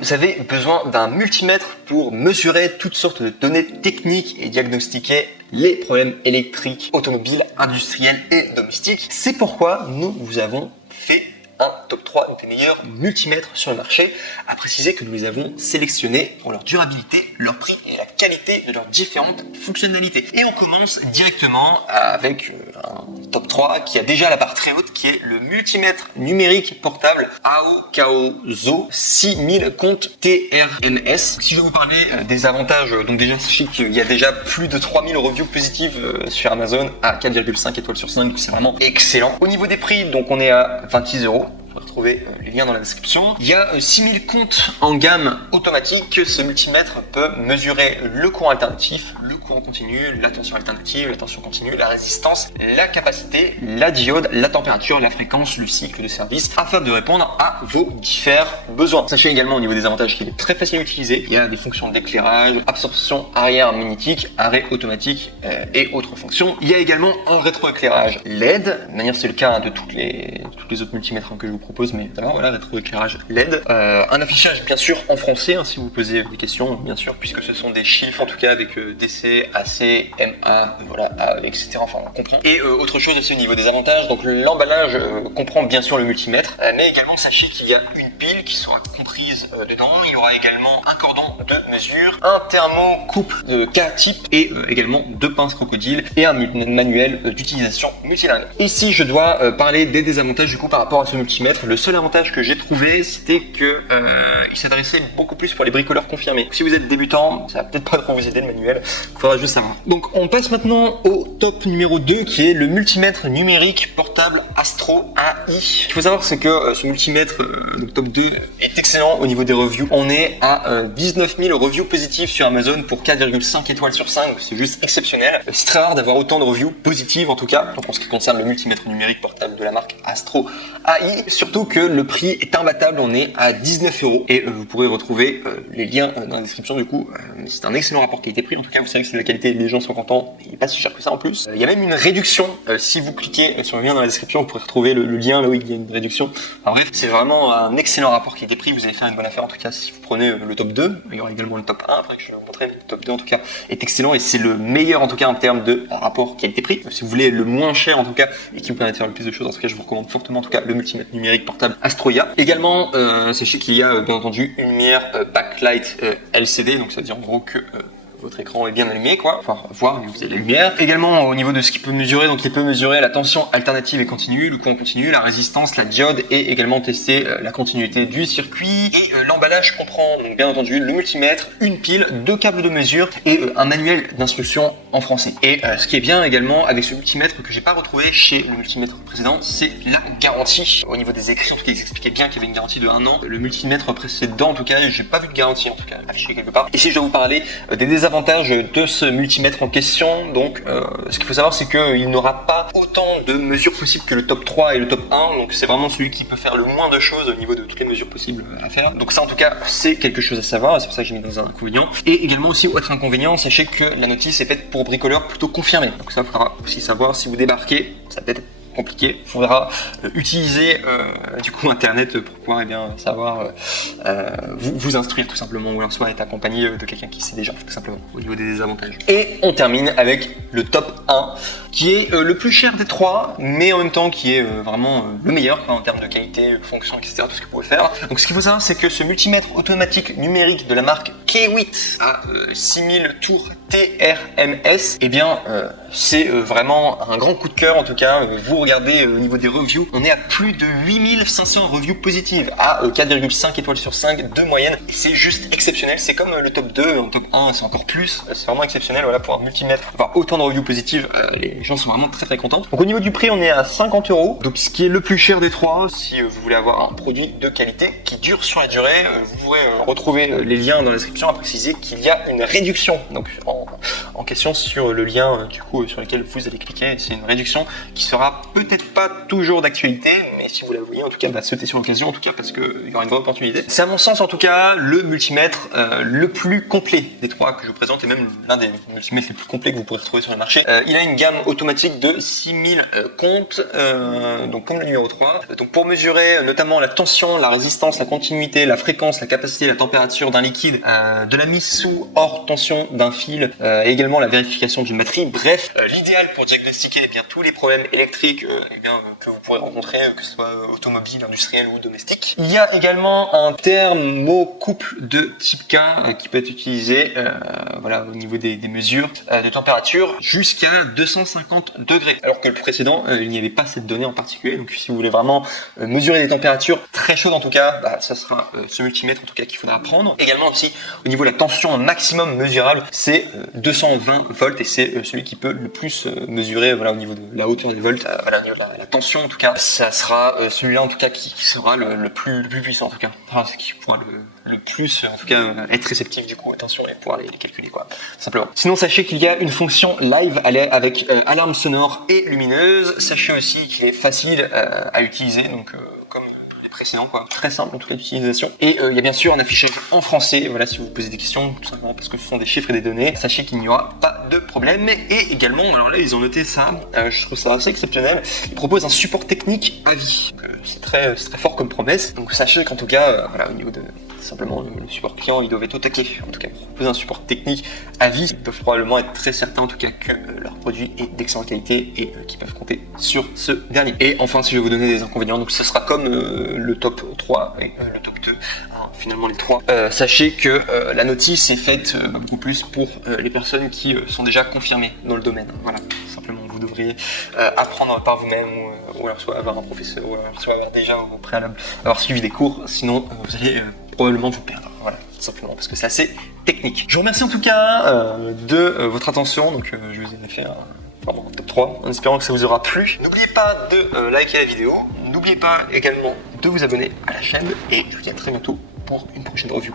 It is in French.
Vous avez besoin d'un multimètre pour mesurer toutes sortes de données techniques et diagnostiquer les problèmes électriques, automobiles, industriels et domestiques. C'est pourquoi nous vous avons fait un top 3 des meilleurs multimètres sur le marché, à préciser que nous les avons sélectionnés pour leur durabilité, leur prix et la qualité de leurs différentes fonctionnalités. Et on commence directement avec un top 3 qui a déjà la barre très haute, qui est le multimètre numérique portable Aokaozo 6000 compte TRMS. Si je vais vous parler des avantages, donc déjà sachez qu'il y a déjà plus de 3000 reviews positives sur Amazon à 4,5 étoiles sur 5, c'est vraiment excellent. Au niveau des prix, donc on est à 26 €. Vous pouvez retrouver les liens dans la description. Il y a 6000 comptes en gamme automatique. Ce multimètre peut mesurer le courant alternatif, le courant continu, la tension alternative, la tension continue, la résistance, la capacité, la diode, la température, la fréquence, le cycle de service, afin de répondre à vos différents besoins. Sachez également au niveau des avantages qu'il est très facile à utiliser. Il y a des fonctions d'éclairage, absorption arrière magnétique, arrêt automatique et autres fonctions. Il y a également un rétroéclairage LED. De manière, c'est le cas de toutes les autres multimètres que je vous propose, mais voilà, rétroéclairage LED. Un affichage bien sûr en français, si vous posez des questions, bien sûr, puisque ce sont des chiffres, en tout cas avec DC, AC, MA, voilà, etc. Enfin, on comprend. Et autre chose aussi au niveau des avantages, donc l'emballage comprend bien sûr le multimètre, mais également sachez qu'il y a une pile qui sera comprise dedans. Il y aura également un cordon de mesure, un thermocoupe de K-type et également 2 pinces crocodile et un manuel d'utilisation multilingue. Ici, je dois parler des désavantages du coup par rapport à ce multimètre. Le seul avantage que j'ai trouvé, c'était que il s'adressait beaucoup plus pour les bricoleurs confirmés. Si vous êtes débutant, ça va peut-être pas trop vous aider le manuel, il faudra juste savoir. Donc on passe maintenant au top numéro 2 qui est le multimètre numérique portable Astro AI. Ce qu'il faut savoir, c'est que ce multimètre, donc top 2, est excellent au niveau des reviews. On est à 19 000 reviews positives sur Amazon pour 4,5 étoiles sur 5, c'est juste exceptionnel. C'est très rare d'avoir autant de reviews positives en tout cas, donc en ce qui concerne le multimètre numérique portable de la marque Astro AI. Surtout que le prix est imbattable, on est à 19 € et vous pourrez retrouver les liens dans la description du coup. C'est un excellent rapport qualité-prix, en tout cas vous savez que c'est de la qualité, les gens sont contents, il n'est pas si cher que ça en plus. Il y a même une réduction, si vous cliquez sur le lien dans la description, vous pourrez retrouver le lien là où il y a une réduction. En bref, c'est vraiment un excellent rapport qualité-prix, vous allez faire une bonne affaire en tout cas si vous prenez le top 2, il y aura également le top 1, après que je vais vous montrer, le top 2 en tout cas est excellent et c'est le meilleur en tout cas en termes de rapport qualité-prix. Si vous voulez le moins cher en tout cas et qui vous permet de faire le plus de choses, en tout cas je vous recommande fortement en tout cas le multimètre numérique portable Astro AI. Également, sachez qu'il y a bien entendu une lumière backlight LCD, donc ça veut dire en gros que votre écran est bien allumé, quoi. Enfin, voir, vous avez la lumière. Également, au niveau de ce qu'il peut mesurer, donc il peut mesurer la tension alternative et continue, le courant continu, la résistance, la diode et également tester la continuité du circuit. Et l'emballage comprend, donc bien entendu, le multimètre, une pile, 2 câbles de mesure et un manuel d'instruction en français. Et ce qui est bien également avec ce multimètre que j'ai pas retrouvé chez le multimètre précédent, c'est la garantie. Au niveau des écrits, en tout cas, ils expliquaient bien qu'il y avait une garantie de 1 an. Le multimètre précédent, en tout cas, j'ai pas vu de garantie, en tout cas, affichée quelque part. Ici, je dois vous parler des désavantages de ce multimètre en question. Donc ce qu'il faut savoir, c'est qu'il n'aura pas autant de mesures possibles que le top 3 et le top 1, donc c'est vraiment celui qui peut faire le moins de choses au niveau de toutes les mesures possibles à faire. Donc ça en tout cas c'est quelque chose à savoir, c'est pour ça que j'ai mis dans un inconvénient. Et également aussi autre inconvénient, sachez que la notice est faite pour bricoleurs plutôt confirmés, donc ça il faudra aussi savoir si vous débarquez, ça peut être compliqué, il faudra utiliser du coup internet pour pouvoir savoir vous instruire tout simplement, ou en soit être accompagné de quelqu'un qui sait déjà tout simplement au niveau des désavantages. Et on termine avec le top 1 qui est le plus cher des 3 mais en même temps qui est vraiment le meilleur en termes de qualité, fonction, etc. tout ce que vous pouvez faire. Donc ce qu'il faut savoir, c'est que ce multimètre automatique numérique de la marque K-Wit à 6000 tours TRMS, et bien c'est vraiment un grand coup de cœur en tout cas. Vous regardez au niveau des reviews, on est à plus de 8500 reviews positives à 4,5 étoiles sur 5 de moyenne. C'est juste exceptionnel, c'est comme le top 2, en top 1 c'est encore plus, c'est vraiment exceptionnel. Voilà, pour un multimètre, avoir autant de reviews positives, les gens sont vraiment très très contents. Donc au niveau du prix, on est à 50 €, donc ce qui est le plus cher des 3. Si vous voulez avoir un produit de qualité qui dure sur la durée, vous pourrez retrouver les liens dans la description, à préciser qu'il y a une réduction donc en question sur le lien du coup sur lequel vous allez cliquer. C'est une réduction qui sera peut-être pas toujours d'actualité, mais si vous la voyez, en tout cas, sautez sur l'occasion, en tout cas, parce qu'il y aura une bonne opportunité. C'est à mon sens, en tout cas, le multimètre le plus complet des trois que je vous présente, et même l'un des multimètres les plus complets que vous pourrez retrouver sur le marché. Il a une gamme automatique de 6000 comptes, donc comme le numéro 3. Donc pour mesurer notamment la tension, la résistance, la continuité, la fréquence, la capacité, la température d'un liquide, de la mise sous hors tension d'un fil, et également la vérification d'une batterie. Bref, l'idéal pour diagnostiquer tous les problèmes électriques que vous pourrez rencontrer, que ce soit automobile, industriel ou domestique. Il y a également un thermocouple de type K qui peut être utilisé voilà, au niveau des mesures de température jusqu'à 250 degrés. Alors que le précédent, il n'y avait pas cette donnée en particulier. Donc si vous voulez vraiment mesurer des températures très chaudes en tout cas, ça sera ce multimètre en tout cas qu'il faudra prendre. Également aussi au niveau de la tension maximum mesurable, c'est 220 volts et c'est celui qui peut le plus mesurer voilà, au niveau de la hauteur des volts, voilà, au niveau de la tension en tout cas. Ça sera celui-là en tout cas qui sera le plus puissant en tout cas. Enfin, qui pourra le plus en tout cas être réceptif du coup, attention, et pouvoir les calculer quoi, simplement. Sinon sachez qu'il y a une fonction live avec alarme sonore et lumineuse. Sachez aussi qu'il est facile à utiliser, donc comme les précédents quoi, très simple en tout cas d'utilisation. Et il y a bien sûr un affichage en français, voilà, si vous vous posez des questions, tout simplement parce que ce sont des chiffres et des données, sachez qu'il n'y aura pas de problème. Et également, alors là ils ont noté ça, je trouve ça assez exceptionnel, ils proposent un support technique à vie. C'est très fort comme promesse, donc sachez qu'en tout cas, voilà, au niveau de simplement le support client, ils doivent être au taquet. En tout cas, pour proposer un support technique à vie, ils peuvent probablement être très certains en tout cas que leur produit est d'excellente qualité et qu'ils peuvent compter sur ce dernier. Et enfin, si je vais vous donner des inconvénients, donc ce sera comme le top 3 et le top 2, hein, finalement les 3. Sachez que la notice est faite beaucoup plus pour les personnes qui sont déjà confirmées dans le domaine. Voilà, simplement vous devriez apprendre par vous-même ou alors soit avoir un professeur ou alors soit avoir déjà au préalable avoir suivi des cours, sinon vous allez probablement vous perdre, voilà, tout simplement parce que c'est assez technique. Je vous remercie en tout cas de votre attention, donc je vous ai fait vraiment un top 3 en espérant que ça vous aura plu. N'oubliez pas de liker la vidéo, n'oubliez pas également de vous abonner à la chaîne et je vous dis à très bientôt pour une prochaine review.